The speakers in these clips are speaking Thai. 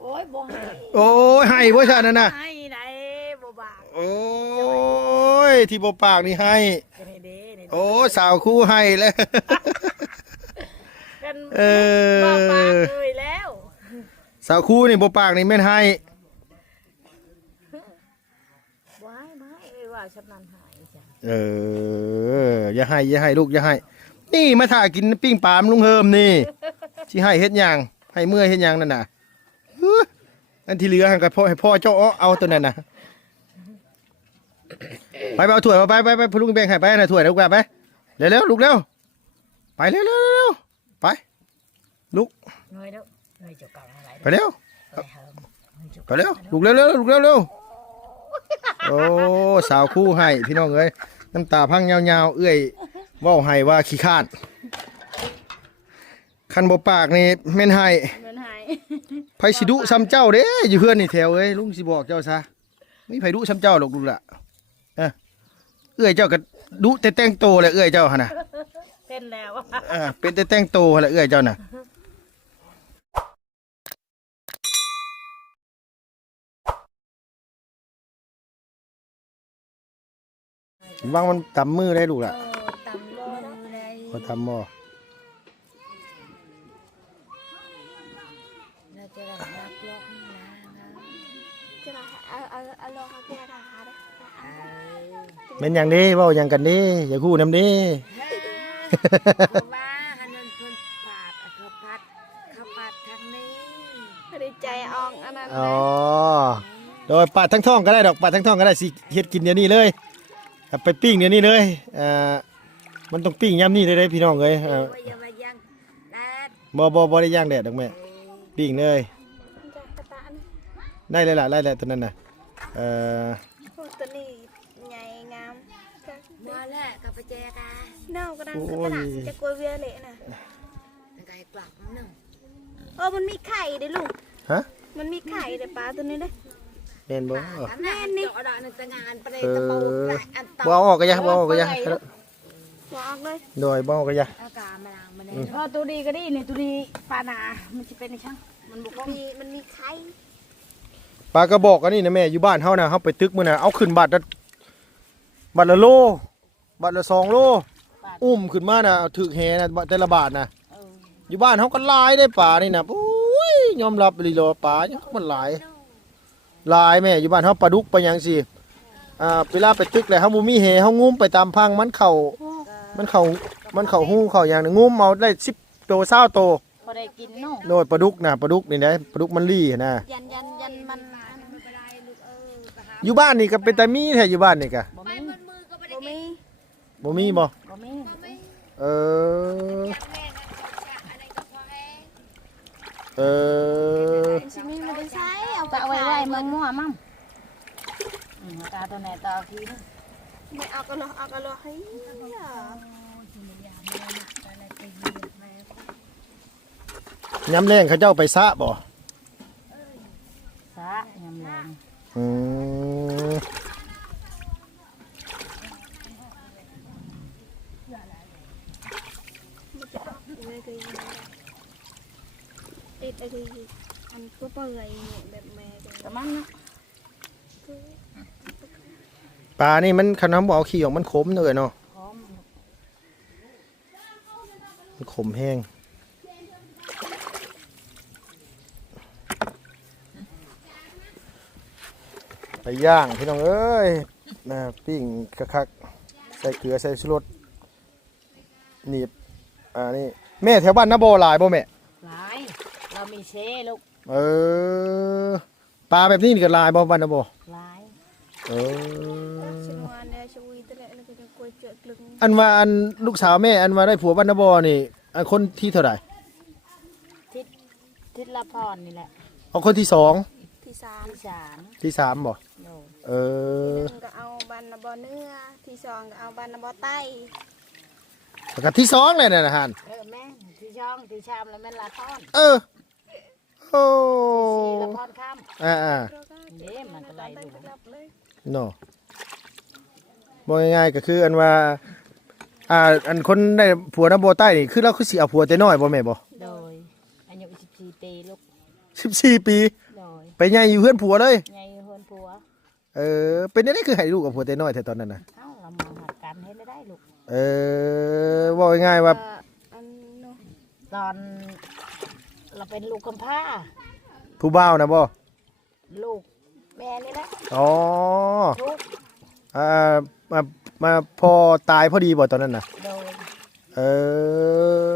โอ้ยบ่ให้โอ้ยให้บ่ชานั่นน่ะให้ได้บ่บากโอ้ยที่บ่ปากนี่ให้ จะให้เด้นี่โอ้สาวคู่ให้แล้ว กันเอบ่ปากเลยแล้วสาวคู่นี่บ่ปากนี่แม่นให้ บ่ให้บ่ให้เอ้ยว่าฉันนั้นหายจ้ะเอออย่าให้อย่าให้ลูกอย่าให้ นี่มาถ่ากินปิ้งปลามลุงเฮิมนี่สิให้เฮ็ดหยังให้เมื่อยเฮ็ดหยังนั่นน่ะฮึอันที่เหลือให้กับพ่อให้พ่อเจ้าเอาเอาตัวนั้นน่ะไปไปเอาถ้วยมาไปไปไปพลุงแบ่งให้ไปนะถ้วยนะลูกแบบไปเร็วๆลูกเร็วไปเร็วๆเร็วๆเร็วๆไปลูกหน่อยเด้อหน่อยเจ้าเก่าอะไรไปเร็วไปเฮิมหน่อยเจ้าไปเร็วลูกเร็วเร็วลูกเร็วเร็วโอ้สาวคู่ให้พี่น้องเอ้ยน้ำตาพังยาวๆเอื้อยเว้าให้ว่าขี้ข้านคันบ่ปากนี่แม่นให้มันหายไผสิดุซ้ำเจ้าเด้อยู่เพื่อนนี่แถวเอ้ยลุงสิบอกเจ้าซะไม่ไผดุซ้ำเจ้าหรอกลูกละเอ้อเอื้อยเจ้าก็ดุแต่แต่งโตแหละเอื้อยเจ้าหั่นน่ะ เต้นแล้วเออเป็นแต่แต่งโตหั่นแหละเอื้อยเจ้าน่ะ วางมันตำมือได้ลูกละเออตำบ่ ได้พอทำบ่น่าจะได้นักลอกนะนะจะมาเอาเอาเอาลงมาเพื่อทหารเออแม่นหยังเด้เว้าหยังกันเด้อย่าคู่นำเด้เพราะว่าอันนั้นเพิ่นปาดอะเขาปัดเขาปัดทางนี้ไม่ได้ใจอ่องอันนั้นอ๋อ โดยปาดทั้งท้องก็ได้ดอกปาดทั้งท้องก็ได้สิเฮ็ดกินเดี๋ยวนี้เลยเอาไปปิ้งเดี๋ยวนี้เลยเอ่อ มันต้องปิ้งยามนี้เลยเด้พี่น้องเอ้ยเอ่อว่าอย่ามายังแดดบ่บ่บ่ได้ย่างแดดดอกแม่ปิ้งเลยจะกระตานได้เลยล่ะได้เลยตัวนั้นน่ะเอ่อพวกตัวนี้ใหญ่งามมาแล้วกับไปแจกาเน่ากระดังกระดาษจะกลัวเวียเละนะไก่กลับหนึ่งเออมันมีไข่เด้ลูก ฮะมันมีไข่เด้ปลาตัวนี้เด้แม่นบ่ แม่นี่เอาดอกนึงแต่งานไปเลยตะปูแปะอันตบ่เอาออกก็อย่าบ่เอาออกก็อย่าวางเลยโดยบ่เอาก็อย่าเอากามาล้างมาเลยเออตัวดีก็ดีนี่ตัวดีปานามันจะเป็นในช่างมันบุกมันมีมันมีไข่ปลากระบอกอันนี้นะแม่อยู่บ้านเฮานะเฮาไปตึกมื้อน่ะเอาขึ้นบัตรละบัตรละโลบัตรละสองโล อุ้มขึ้นมาน่ะถึกแหน่ะแต่ละบาทน่ะเอออยู่บ้านเขาก็หลายได้ป่านี่นะโอ้ยยอมรับเลยโลป่าเนี่ยมันหลายหลายแม่อยู่บ้านเขาปลาดุกไปลาหยังสิอ่าเวลาไปตึกเลยเขาบ่มีเหเขางุ้มไปตามพังมันเข่า มันเข่ามันเข่าหู้เข่าอย่างหนึงงุ้มเอาได้สิบโตเศร้าโตพอได้กินเนาะโดยปลาดุกนะปลาดุกนี่นะปลาดุกมันลี่นะยันยันยันมันอยู่บ้านนี่ก็เป็นแต่มีแท้อยู่บ้านนี่ก็บ่มีบ่มีบ่มีบ่บ่มีเออเออชิมีไม่ได้ใช้เอาตะไว้ไว้มึงมั่วมั่งอืมตาตัวไหนตาขี้นึง ไม่เอากระโหลกเอากระโหลกให้ย้ำแรงเขาเจ้าไปซะบ่สะยำแรงอืมไม่เคยติดอะไรอันก็เปื่อยเนี่ยแบบแม่กระมังนะ ปลานี่มันคันน้ำบ่เอาขี้ออกมันขมเลยเนาะพร้อมมันขมแห้งไปย่างพี่น้องเอ้ยนะปิ้งคักๆใส่เกลือใส่ชูรสหนีบอ่านี่แม่แถวบ้านนาโบหลายบ่แม่หลายเรามีเชลูกเออปลาแบบนี้นี่ก็หลายบ่บ้านนาโบหลายเออชิมวันเนี่ยชวีตะเละแล้วก็จะกลัวเจอกลึงอันว่าอันลูกสาวแม่ อันว่าได้ผัวบ้านนาโบนี่อันคนที่เท่าไหร่ทิศทิศละพรนี่แหละเอาคนที่สองที่สามที่สามที่สามบ่โดนเอที่อหนึ่งก็เอาบันนาบอเนื้อที่สองก็เอาบันนาบอไตแล้วก็ที่สองเลยนะนะฮานเออแม่ที่ช่องที่ชามแล้วแม่นละพรเออโอ้สี่ละพรข้ามอ่าอ่าเด้มันก็ไล่ดูรับเลย เนาะบอกง่ายๆก็คืออันว่า อ่า อันคนได้ผัวน้ำโบใต้นี่คือเราคือสิเอาผัวแต่น้อยบ่แม่บ่โดยปีลูก14ปี โดยไปใหญ่อยู่เพื่อนผัวเลย ไงเฮือนผัวเออ เป็นได้คือให้ลูกกับผัวแต่น้อยแต่ตอนนั้นน่ะ เอ้าเรามาหักกันให้ได้ลูกเออว่าง่ายๆว่าเอ่ออันนู้นตอน เราเป็นลูกกำพร้า ผู้บ่าวนะบ่ลูก แม่นี่แหละอ๋อทุกอ่ามามาพอตายพอดีบ่ตอนนั้นน่ะ โดยเออ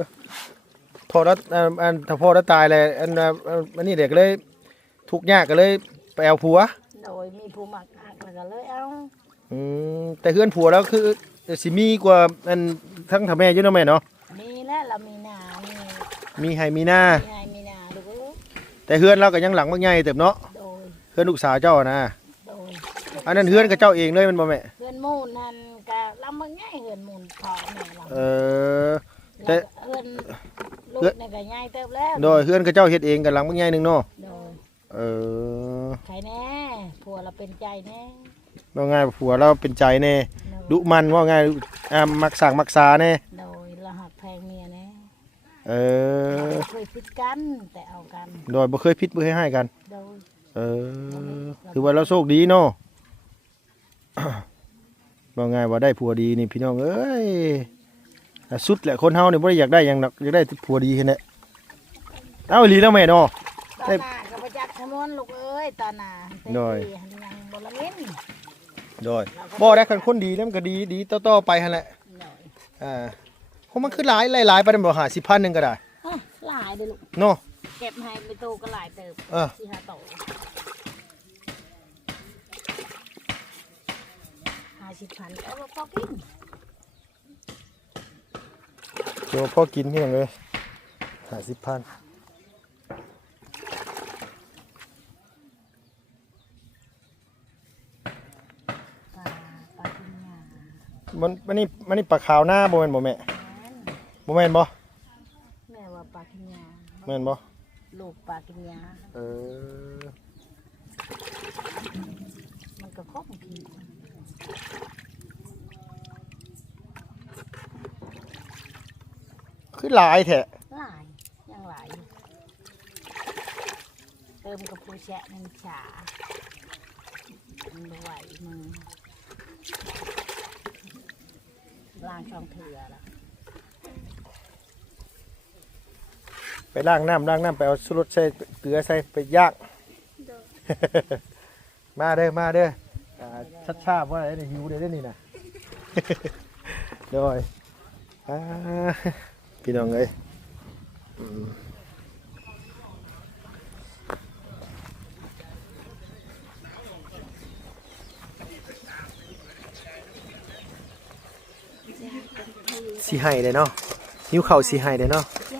พอแล้วอันอันถ้าพอแล้วตายเลยอันอันอันนี้เด็กเลยทุกข์ยากก็เลยไปเอาผัว โดยมีผู้มักหักแล้วก็เลยเอาอืมแต่เพื่อนผัวแล้วคือสิมีกว่าอันทั้งทำแม่อยู่เนาะแม่เนาะมีแล้วเรามีนามีมีให้มีหน้า มีไงมีนาลูกเอ้ยแต่เฮือนเราก็ยังหลังบ่ใหญ่เติบเนาะโดย เฮือนลูกสาวเจ้านะโดยอันนั้นเฮือนกับเจ้าเองเลยแมันบ่แม่ เฮือนมูลนั่นก็ลำบากง่ายเฮือนมูลพอแม่เราเออ แต่ แล้วก็เฮือนลูกนี่ก็ใหญ่เติบแล้วโดยเฮือนกับเจ้าเฮ็ดเองกับหลังบ่ใหญ่หนึงเนาะโดยเออใครแน่ผัวเราเป็นใจแน่ว่าง่ายผัวเราเป็นใจแน่โดยดุมันว่าง่ายอ่ามักสั่งมักษาแน่โดยเราหักแพงเมียแน่เออเคยพิดกันแต่เอากัน โดยบ่เคยพิษบ่เคยให้กัน โดย เออถือว่าเราโชคดีเนาะว่าง่ายว่าได้ผัวดีนี่พี่น้องเอ้ยอะสุดแหละคนเฮานี่บ่ได้อยากได้หยังหรอกอยากได้ผัวดีแค่นั้นแหละเอ้าอีหลีแล้วแม่เนาะตอนหน้าก็ประจักษ์ขมวนลูกเอ้ยตอนหน้าเต็มโดยที่หันยังบละมินโดยบ่ได้คันคนดีแล้วมันก็ดีดีต่อๆไปหั่นแหละโดยอ่าเพราะมันคือหลายหลายๆไปานบ่หา10,000นึงก็ได้อะหลายเลยลูกเนาะ เก็บให้ไปโตก็หลายเติบเออ ที่หาโตห้าสิบพันเอามาพอกินเดี๋ยวพ่อกินพี่น้องเอ้ย50,000ปลาปลากินหญ้ามันมันนี่มันนี่ปลาขาวหน้าบ่แม่นบ่แม่แม่นบ่แม่นบ่แม่ว่าปลากินหญ้าแม่นบ่ ลูกปลากินหญ้าเออ มันก็ครบกินคือหลายแท้หลายยังหลายอยู่เติมกับปูแชะน้ำชามันบ่ไหวมึงล้างช่องเถื่อละ ไปล้างน้ำล้างน้ำไปเอาสุรสใส่เกลือใส่ไปย่างโดยมาเด้อมาเด้ออ่าชัดชาบว่าอะไรเนี่ยหิวเด้อเด้อนี่นะ โดยอ่าพี่น้องเอ้ยอืมสีให้เลยเนาะหิวเข่าวสีให้เลยเนาะที่ให้เราดู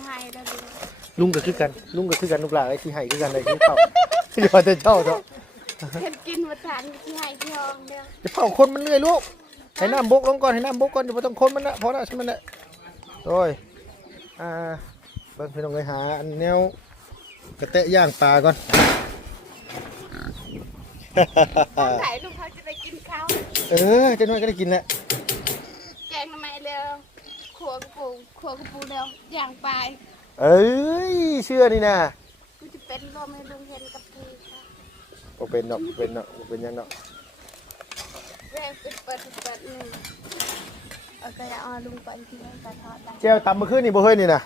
ลุงก็คือกัน ลุงก็คือกันลูกหลานไอ้ที่ให้คือกันเลยหิวเข่าวอย่าแต่เจ้าเถอะเห็นกินมาทานที่ให้ที่ห้องเดียวจะเผาคนมันเรื่อยลูกให้น้ำบกลงก่อนให้น้ำบกก่อนอย่าไปต้องคนมันละพอละใช่ไหมละโอ้ยอ่าเบิ่งพี่น้องเลยหาอันแนวกระเตะย่างปลาก่อนถ่ายรูปเขาจะได้กินข้าวเออเจะน้อยก็ได้กินแหละแกงทำไมเร็วขัวกระปูขัวกระปูเร็วอย่างไป เอ้ยเชื่อนี่นะกูจะเป็นลมให้ลุงเห็นกับทีค่ะบ่เป็นเนาะบ่เป็นเนาะบ่เป็นหยังเนาะแรงปิดเปิดเปิดหนึ่งเอากระยาเอาลุงไปที่นั่นกระทอดได้เจ้าตำเมื่อคืนนี่บ่เฮ้ยนี่นะ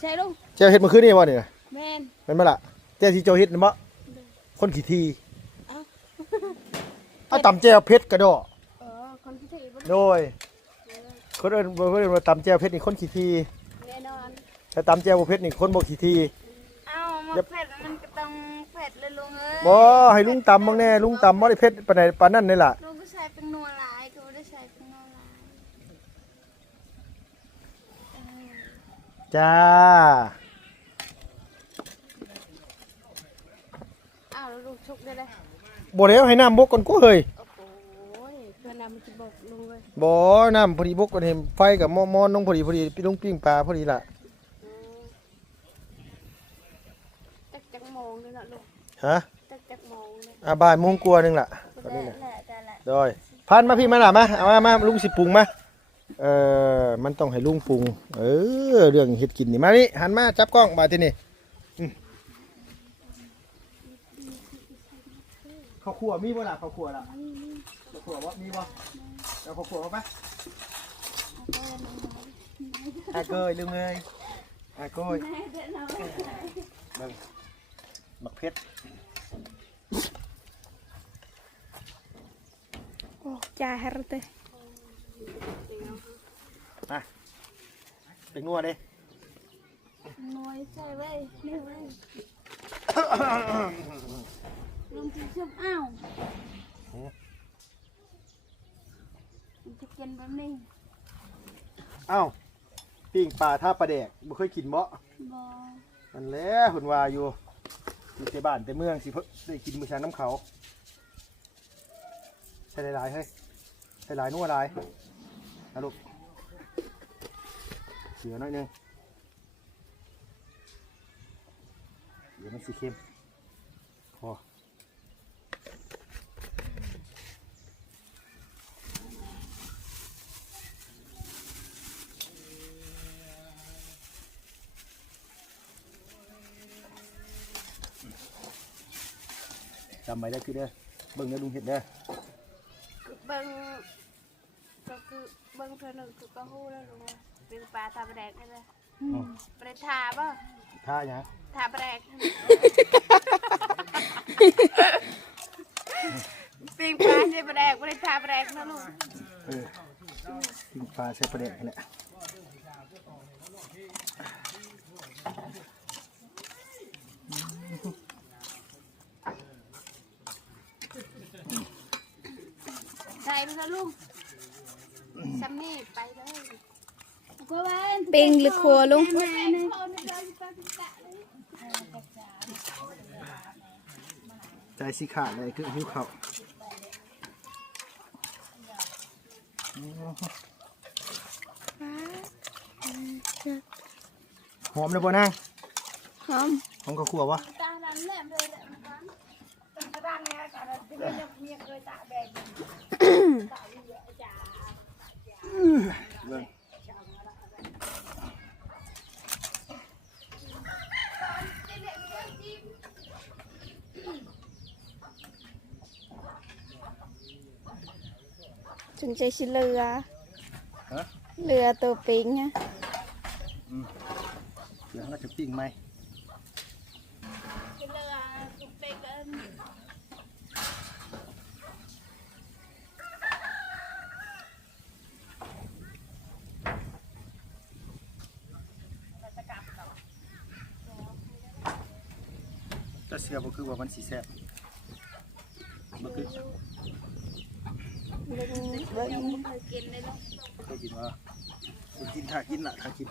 ใช่ลุงเจ้าเฮ็ดเมื่อคืนนี่บ่นี่นะแม่นแม่นบ่ล่ะเจ้าที่เจ้าเฮ็ดน่ะบ่คนขี้ทีเอ้าเอาตำแจ่วเผ็ดกระดอเออคนที่ถือบ่โดยคนเอิ้นบ่เอิ้นว่าตำแจ่วเผ็ดนี่คนขี้ที แน่นอนแต่ตำแจ่วบ่เผ็ดนี่คนบ่ขี้ทีเอ้ามาอย่าเผ็ดมันก็ต้องเผ็ดเลยลุงเอ้ยบ่ให้ลุงตำบ้างแน่ลุงตำบ่ได้เผ็ดปานใดปานนั้นนี่ล่ะลุงก็ใช้เป็นนัวหลายก็ไม่ได้ใช้เป็นนัวหลายเออจ้าอ้าวแล้วลุงชุกได้เลยบ่แล้วให้น้ำบกก่อนกูเฮ้ยโอ้โหเพื่อนนำมันจะบอกลุงเลยบ่น้ำพอดีบกกันเห็นไฟกับหม้อมอนลงพอดีพอดีพี่ลุงปิ้งปลาพอดีล่ะ ฮะจักโมงอะบ่ายโมงกว่านึงล่ะตอนนี้นะแหะละโดยพันมาพี่มาหล่ะมาเอามามาลุงสิปรุงมาเออมันต้องให้ลุงปรุง เออ เรื่องเห็ดกินนี่มานี่หันมาจับกล้องมาที่นี่ข้าวขั่วมีบ่ล่ะข้าวขั่วล่ะข้าวขั่วบ่มีบ่เอาข้าวขั่วเอาไปอาเกยลืมเลยอาเกย แม่เกยเบิ่ง บักเพชรโอ้จ่าฮาร์เตเป็นงัวเด้น้อยใช่เว้ยนี่เว้ยลงที่ชุบอ้าวมันจะกินแบบนี้เอ้าปิ้งปลาท่าปลาแดกบ่เคยกินบ่บอนั่นแหละเพิ่นว่าอยู่ อยู่ที่บ้านแต่เมืองสิเพิ่นได้กินมือชาน้ำเขาใส่หลายๆเฮ้ยใส่หลายนัวหลายนะลูกเสือน้อยนึงเดี๋ยวมันสีเข้มำไว้ได้คือเด้อเบิ่งเด้อลุงเห็ดเด้อเบิ้งก็คือเบิ้งเธอหนึ่งคือก็หู้แล้วลุงว่าเป็นปลาตาแดกนี่เลยไปทาป่ะท่าหยัง ทาแดกปิงปลาใช่ปลาแดกไม่ได้ทาแดกนะลุง เออปิ้งปลาใส่ปลาแดกนี่แหละ ใส่ไปนะลุงซัมนี่ไปเลยปิงหรือครัวลุงใจสิขาดเลยคือหิวข้าวหอมเลยบ่นางหอมหอมข้าวคั่ววะ vâng chúng chơi xin lừa. Hả? Lừa tổ pin nha ừ. Đó là chụp pin mày. จะปิ้งไหมจะเสียบ่คือว่ามันสีแซ่บบ่คือเบิ่งเบิ่งเคยกินเลยลูกเคยกินว่ากินถ้ากินล่ะถ้ากิน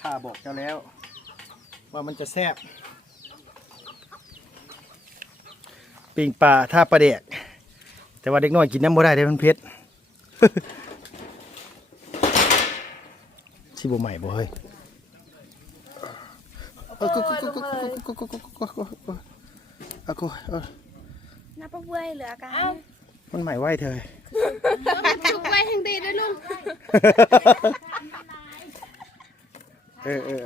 ข้าบอกเจ้าแล้ว ว่ามันจะแซ่บปิงปลาท่าปลาแดก แต่ว่าเด็กน้อยกินน้ำบ่ได้เด้มันเผ็ดสิบ่ใหม่บ่เฮ้ยเอากูกูกูกูกูกูกูกูกูกูอากูนับปะเว้ยเหลือกันมันใหม่ไหวเธอชุบไว้ทั้งดีด้วยลุงเออเออ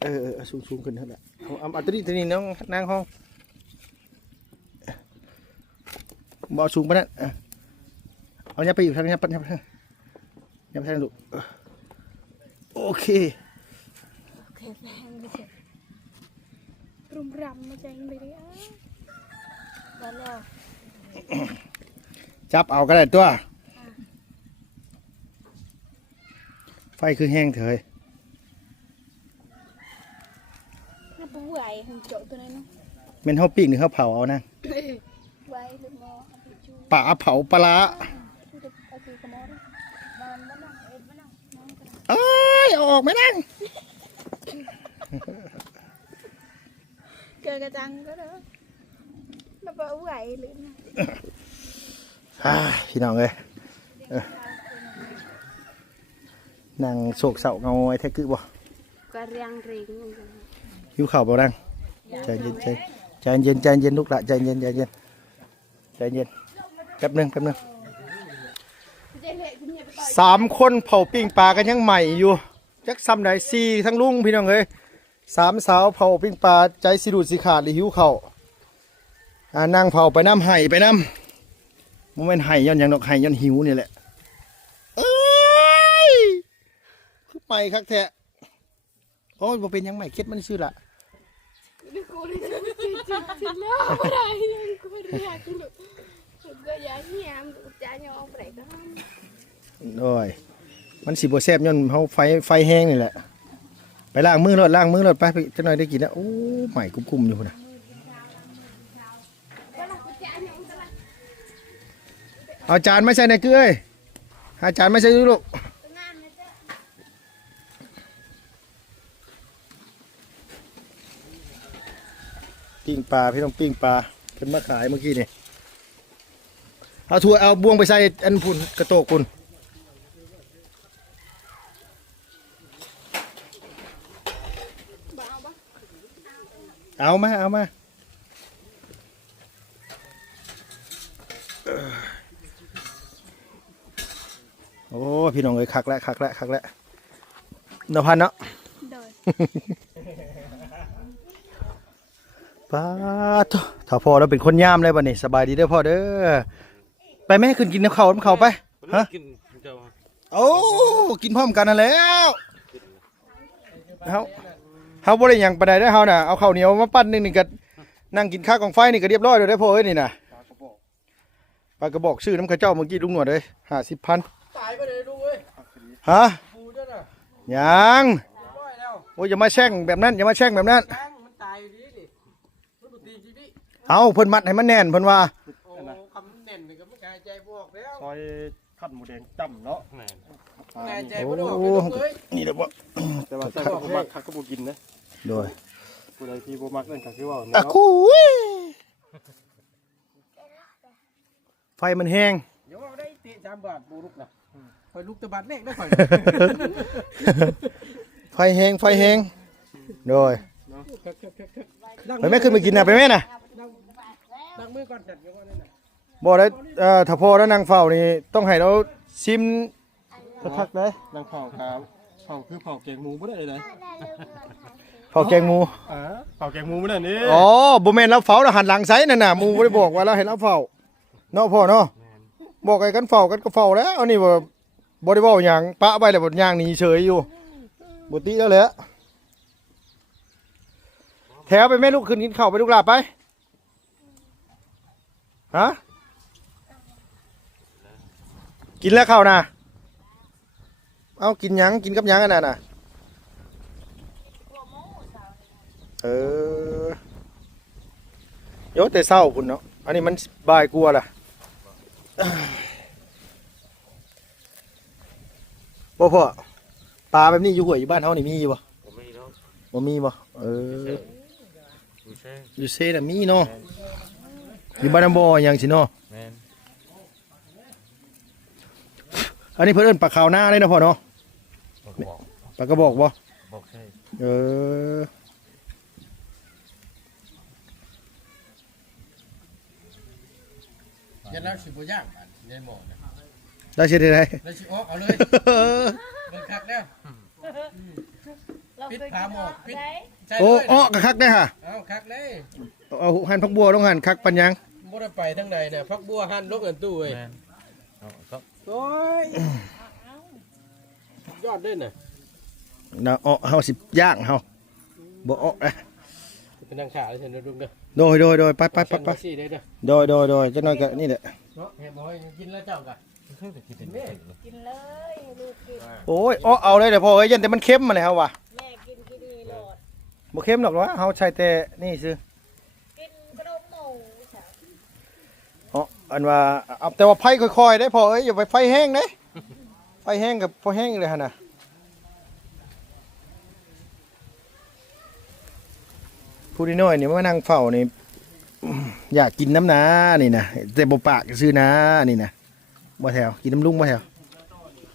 เออสูงสูงขึ้นเท่านั้นเอาเอาเอาตัวนี้ตัวนี้น้องนางห้อง บเอาสูงปะนั่นอะเอาเนี่ยไปอยู่ทางนี้ปัดเนี่ยไปทางเนี่ยไปทางลูกเออโอเคโอเคแพงไปเถอะรุมรำมาจังเลยอะแล้วแล้วจับเอาก็ได้ตัว ไฟคือแห้งเถยนับปะเว้ยของโจตัวนั้นเนาะเม่นเฮาปิ้งหรือเฮาเผาเอานะ ป่าเผาปลาเอ้ยออกไม่นั่งเกินกระจังก็เด้อมาเปล่าไหวหรือพี่น้องเลยนางโศกเศร้าเงาไอ้แท้คือบ่ก็เรียงเรียงหิวข่าวบ่ดังใจเย็นใจใจเย็นใจเย็นลูกละใจเย็นใจเย็นใจเย็น ป๊บหนึงแป๊บหนึงใจเละคุณเนี่ยไปต่อยสามคนเผาปิ้งปลากันยังใหม่อยู่จักซ้ำใดสี่ทั้งลุงพี่น้องเอ้ยสามสาวเผาปิ้งปลาใจสิดูดสิขาดหรือหิวเข่าวอ่านั่งเผาไปน้ำไห่ไปน้ำโมเมนไห่ย้อนหยังดอกไห่ย้อนหิวนี่แหละเอ้ยคือไปคักแท้โอ้ยบ่เป็นหยังใหม่เคล็ดมันชื่อละนี่กูเลยจะไปจิตจิตจิตแล้วไม่ได้กูไม่ได้กูก็อยากเหี้ยมกูจะยอมไปก็ห้าม โอ้ยมันสิบ่แซบย้อนเฮาไฟไฟแห้งนี่แหละ ไปล้างมือรถล้างมือรถไปจักหน่อยได้กินแล้วโอ้ใหม่กุ้มๆอยู่นะเอาจานไม่ใช่ในเกลือเอ้ยหาจานไม่ใช่ลูกปิ้งปลาพี่ต้องปิ้งปลาเป็นมาขายเมื่อกี้นี่ เอาถั่วเอาบ่วงไปใส่อันพุ่นกระโตกคุณเอามา เอามาโอ้พี่น้องเอ้ยคักแล้วคักแล้วคักแล้วนพันเนาะโดยป้าดโถ่ถ้าพ่อเราเป็นคนย่ามเลยบัดนี้สบายดีเด้อพ่อเด้อ ไปแม่ขึ้นกินน้ำเขาน้ำเขาไปฮะกินเจ้าโอ้กินพร้อมกันนั่นแล้วเฮาเฮาบ่ได้หยังปานใดเด้อเฮาน่ะเอาข้าวเหนียวมาปั้นนึงนี่ก็นั่งกินข้าวกองไฟนี่ก็เรียบร้อยแล้วเด้อพ่อเอ้ยนี่น่ะปลากระบอกชื่อน้ำข้าเจ้าเมื่อกี้ลุงหนวดเอ้ย50,000ตายไปเลยลูกเอ้ยฮะปูด้วยนะยังร้อยแล้วโอ้ยอย่ามาแช่งแบบนั้นอย่ามาแช่งแบบนั้น แป้งมันตายอยู่ดีนี่มันบ่ตีจีบีเอาเพิ่นมัดให้มันแน่นเพิ่นว่า อยขั้นหมูแดงจ้ำเนาะกล้าใจบ่ออกเลยลูกเอ้ยนี่เด้อบ่แต่ว่าใส่บ่มักคักก็บ่กินนะโดยผู้ใดที่บ่มักนั่นก็คือว่าอะเนาะคูยไฟมันแห้งเดี๋ยวเอาได้เตะจามบาทปูลูกนะคอยลูกตะบัดแรกได้คอย ไฟแห้งไฟแห้งโดยนั่งไปแม่ขึ้นมากินนะไปแม่น่ะนั่งมือก่อนจัดเดี๋ยวก่อนนั่นน่ะ บอกได้เอ่อถ้าพอแล้วนางเฝ้านี่ต้องให้เราชิมสักพักเลยนางเผาครับเผาคือเผาแกงหมูบ่ได้เลยเฝ้าแกงหมูอ่าเผาแกงหมูบ่ได้นี่อ๋อบ่แม่นเราเฝ้าเราหันหลังไซนั่นน่ะหมูบ่ได้บอกว่าเราให้เราเฝ้าเนาะพ่อเนาะบอกไอ้กันเฝ้ากันก็เฝ้าแล้วอันนี้บ่บ่ได้เว้าหยังปะไปแล้วบ่ย่างหนีเฉยอยู่บ่ติแล้วแหละแถวไปแม่ลูกขึ้นกินข้าวไปลูกหลาไปฮะ กินแล้วข้าวนะเอากินหยังกินกับหยังอันนั้นน่ะ เออโยแต่เศร้าคุณเนาะอันนี้มันบายกลัวล่ะบ่พ่อปลาแบบนี้อยู่ห้วยอยู่บ้านเฮานี่มีอยู่บ่ผมไม่เนาะบ่มีบ่เออดูแช่อยู่เซน่ะมีเนาะอยู่บ้านน้ำบ่อหยังสิเนาะ แม่น อันนี้เพิ่นเอิ้นปลาขาวหน้าเลยเนาะพ่อเนาะบอกปลากระบอกบ่บอกใช่เออเดี๋ยวเราสิบ่ย่างบาดในหม้อนะได้สิได้ได้เราสิออกเอาเลยเบิ่งคักแล้วเราปิดเคยฝากินหม้อออกปิดได้ใช่โอ้เลยอ้อกะคักได้ฮะเอาคักเลยเอาหั่นผักบัวลงหั่นคักปัญญังบ่ได้ไปทางใดน่ะพักบัวหั่นลงอันตู้เว้ยแม่นเอาครับ โอ้ยยอดด้วยน่ะนะอ้อเฮาสิย่างเฮาบ่อ้อนะเป็นนางขาเลยเห็นดุงเด้อโดยโดยโดยไปไปไปไปสิได้เด้อโดยโดยโดยจักหน่อยก็นี่แหละเนาะเห็นบ่ให้กินแล้วเจ้าก็เพิ่งจะกินเป็นแม่กินเลยลูกกินโอ้ยอ้อเอาเลยเดี๋ยวพ่อเอ้ยยันแต่มันเค็มมาแล้วว่ะแม่กินกินนี่โลดบ่เค็มหรอกวะเฮาใช้แต่นี่ซื่อ กินขนมหมูจ้ะ อันว่าเอาแต่ว่าไฟค่อยๆได้พอเอ้ยอย่าไปไฟแห้งเด้ไฟแห้งกับพอแห้งเลยหั่นน่ะผู้น้อยๆนี่มานั่งเฝ้านี่อยากกินน้ำนานี่นะแต่บปากซื้อน้านี่นะบ่แถวกินน้ำลุงบ่แถว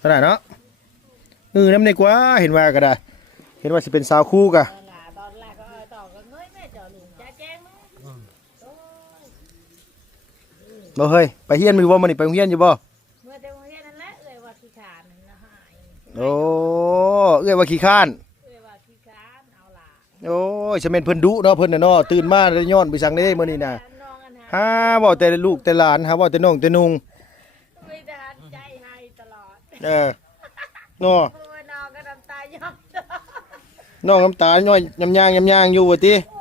ขนาดเนาะเออน้ำในกว่าเห็นว่าก็ได้ เห็นว่าสิเป็นสาวคู่กะ บ่เฮ้ยไปเฮียนมือบ่มื้อนี้ไปโรงเรียนอยู่บ่เมื่อเด็กโรงเรียนนั่นแหละเออโอ้เอ้ยว่าขี้ข้านเอ้ยว่าขี้ค้านเอาล่ะโอ้ยจะเป็นเพิ่นดุเนาะเพิ่นน่ะเนาะตื่นมาแล้วย้อนไปสั่งได้มื้อนี้น่ะน้องอันหาหาเว้าแต่ลูกแต่หลานหาเว้าแต่น้องแต่นุงไม่ได้หันใจให้ตลอดเออเนาะโอ้ยน้องก็น้ำตายอมน้องน้ำตาย่อยยำยางยำยางอยู่ว่าติโอ้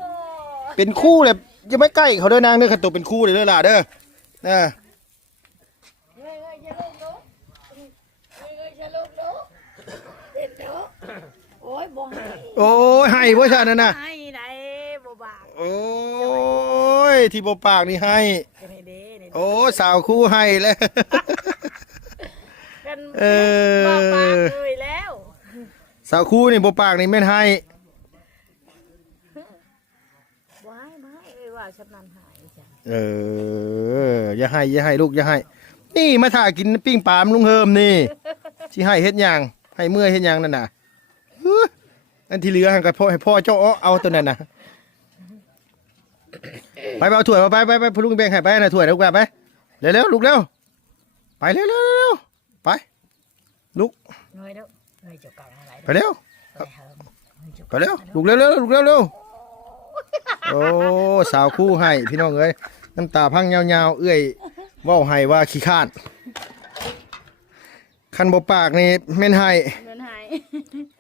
เป็นคู่เลยอย่าไม่ใกล้เขาเด้อนางเด้อคันตัวเป็นคู่เลยเด้อล่ะเด้อนะ เฮ้ยเฮ้ยจะลูกลูกเฮ้ยเฮ้ยจะลูกลูกเด็ดเนาะโอ้ยบ่ให้โอ้ยให้บ่ซั่นนั่นน่ะให้ไหนบ่บางโอ้ยที่บ่ปากนี่ให้จะให้เด้นี่โอ้สาวคู่ให้แล้วกันเอบ่ปากอเลยแล้ว สาวคู่นี่บ่ปากนี่แม่นให้ ว้ายมาเอ้ยว่าฉันนั้นหายจ้ะ เออ อย่าให้ อย่าให้ลูก อย่าให้ นี่มาถ่ากินปิ้งปลามลุงเฮิมนี่สิให้เฮ็ดหยังให้เมื่อยเฮ็ดหยังนั่นน่ะฮึอันที่เหลือให้กับพ่อให้พ่อเจ้าเอาเอาตัวนั้นน่ะ ไปไปเอาถ้วยมาไปไปไปพลุงแบ่งให้ไปนะถ้วยเดี๋ยวแกไปเร็วๆลูกเร็วไปเร็วๆเร็วๆไปลูกหน่อยเด้อหน่อยจะกลับอะไรไปเร็วไปเฮิมหน่อยจะไปเร็วลูกเร็วเร็วลูกเร็วเร็วโอ้สาวคู่ให้พี่น้องเอ้ย น้ำตาพังยาวๆ เอื้อยเว้าให้ว่าขี้ข้านคันบ่ปากนี่แม่นให้เงินหาย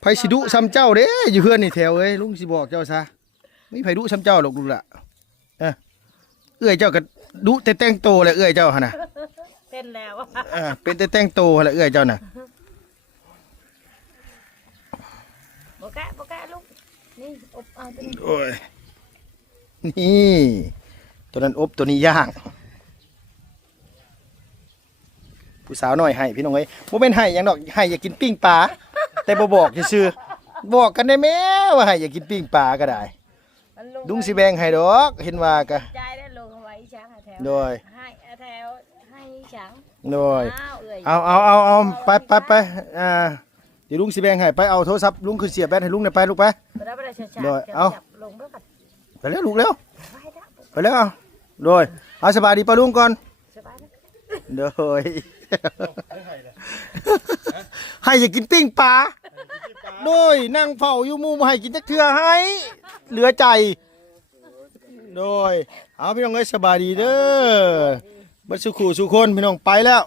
ไผสิดุซ้ำเจ้าเด้อยู่เพื่อนนี่แถวเอ้ยลุงสิบอกเจ้าซะไม่มีไผดุซ้ำเจ้าหรอกลูกละเอ้อเอื้อยเจ้าก็ดุแต่แต่งโตแหละเอื้อยเจ้าหั่นน่ะ เต้นแล้วอะเออเป็นแต่แต่งโตหั่นแหละเอื้อยเจ้าน่ะบ่แกะบ่แกะลูกนี่อบเอาตัวนี้ โอ้ย นี่ ตัวนั้นอบตัวนี้ย่าง ผู้สาวน้อยให้พี่น้องเอ้ยบ่แม่นให้หยังดอกให้อยากกินปิ้งปลาแต่บ่บอกซื่อๆบอกกันได้แม่ว่าให้อยากกินปิ้งปลาก็ได้มันลุงลุงสิแบ่งให้ดอก เห็นว่าก็ใจได้ลงเอาไว้ช้างอะแถวโดยให้อะแถวให้ช้างโดยอ้าวเอ้ยเอาเอาเอาเอาไปไปไปอ่าเดี๋ยวลุงสิแบ่งให้ไปเอาโทรศัพท์ลุงคือเสียบแบตให้ลุงหน่อยไปลูกไปบ่ได้บ่ได้ช้าๆโดยดี๋วเอาจับลงด้วยกันไปเร็วลูกเร็ว ไปแล้วเอาโดยเอาสบายดีป้าลุงก่อนสบายโดยให้อย่ากินปิ้งปลาโดยนั่งเฝ้าอยู่มุมให้กินจักเทื่อให้ เหลือใจ โดย เอาพี่น้องเอ้ยสบายดีเด้อบัดสุขูสุคนพี่น้องไปแล้ว